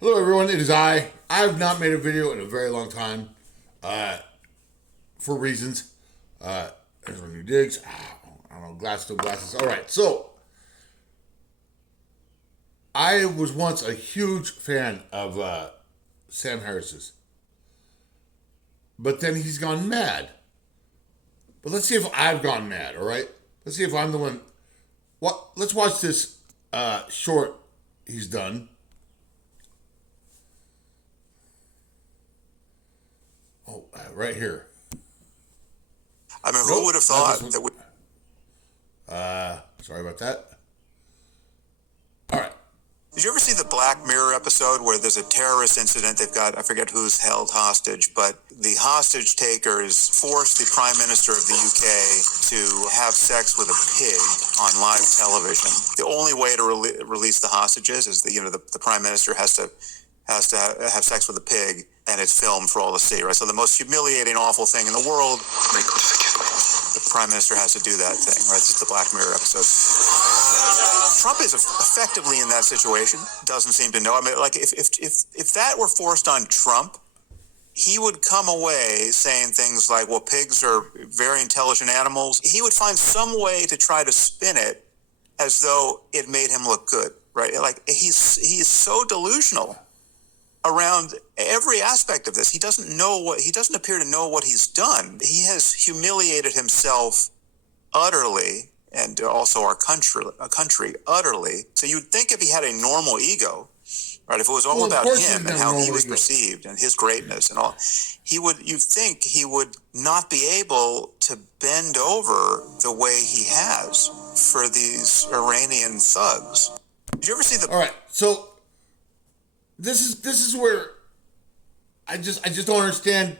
Hello everyone, it is I. I have not made a video in a very long time, for reasons. There's my new digs. I don't know, glasses. All right, so I was once a huge fan of Sam Harris's, but then he's gone mad. But let's see if I've gone mad. All right, let's see if I'm the one. What? Let's watch this short he's done. Oh, right here. I mean, who would have thought that we... Sorry about that. All right. Did you ever see the Black Mirror episode where there's a terrorist incident? They've got, I forget who's held hostage, but the hostage takers forced the Prime Minister of the UK to have sex with a pig on live television. The only way to release the hostages is that, the Prime Minister has to have sex with a pig, and it's filmed for all to see, right? So the most humiliating, awful thing in the world, the Prime Minister has to do that thing, right? This is the Black Mirror episode. Trump is effectively in that situation, doesn't seem to know. I mean, like, if that were forced on Trump, he would come away saying things like, well, pigs are very intelligent animals. He would find some way to try to spin it as though it made him look good, right? Like, he's so delusional around every aspect of this. He doesn't appear to know what he's done. He has humiliated himself utterly, and also our country utterly. So you'd think if he had a normal ego, right, if it was all about him and how he was perceived and his greatness and all, you'd think he would not be able to bend over the way he has for these Iranian thugs. Did you ever see the... All right, so this is where I just don't understand.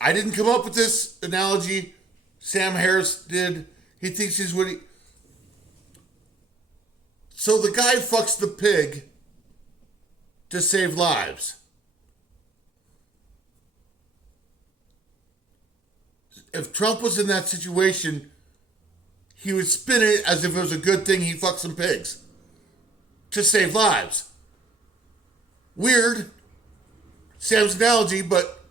I didn't come up with this analogy. Sam Harris did. He thinks he's what he... So the guy fucks the pig to save lives. If Trump was in that situation, he would spin it as if it was a good thing he fucked some pigs to save lives. Weird, Sam's analogy, but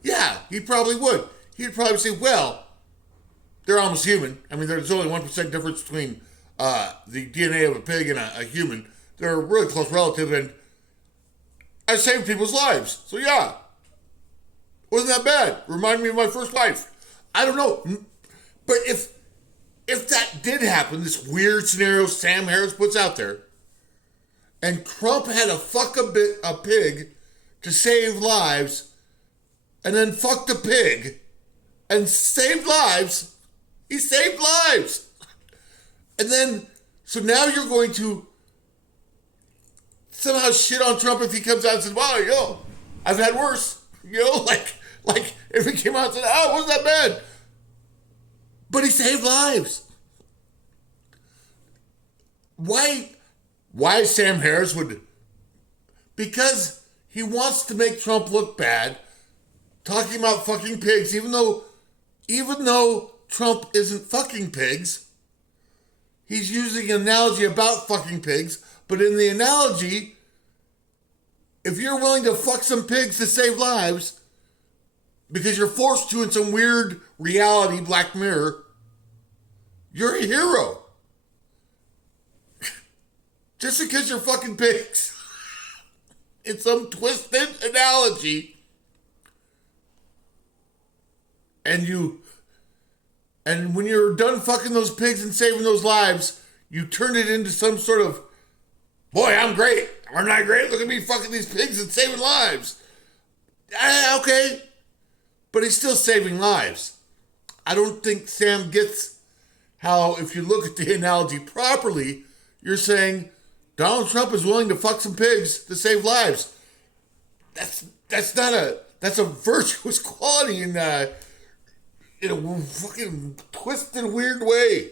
yeah, he probably would. He'd probably say, well, they're almost human. I mean, there's only 1% difference between the DNA of a pig and a human. They're a really close relative, and I saved people's lives. So yeah, wasn't that bad. Reminded me of my first wife. I don't know. But if that did happen, this weird scenario Sam Harris puts out there, and Trump had to fuck a pig to save lives, and then fucked a pig and saved lives. He saved lives. And then, so now you're going to somehow shit on Trump if he comes out and says, wow, I've had worse. Like if he came out and said, oh, it wasn't that bad. But he saved lives. Why Sam Harris would... Because he wants to make Trump look bad, talking about fucking pigs, even though Trump isn't fucking pigs. He's using an analogy about fucking pigs, but in the analogy, if you're willing to fuck some pigs to save lives, because you're forced to in some weird reality, Black Mirror, you're a hero. Just because you're fucking pigs. It's some twisted analogy. And when you're done fucking those pigs and saving those lives, you turn it into some sort of, boy, I'm great. Aren't I great? Look at me fucking these pigs and saving lives. Okay. But he's still saving lives. I don't think Sam gets how, if you look at the analogy properly, you're saying Donald Trump is willing to fuck some pigs to save lives. That's a virtuous quality in a fucking twisted, weird way.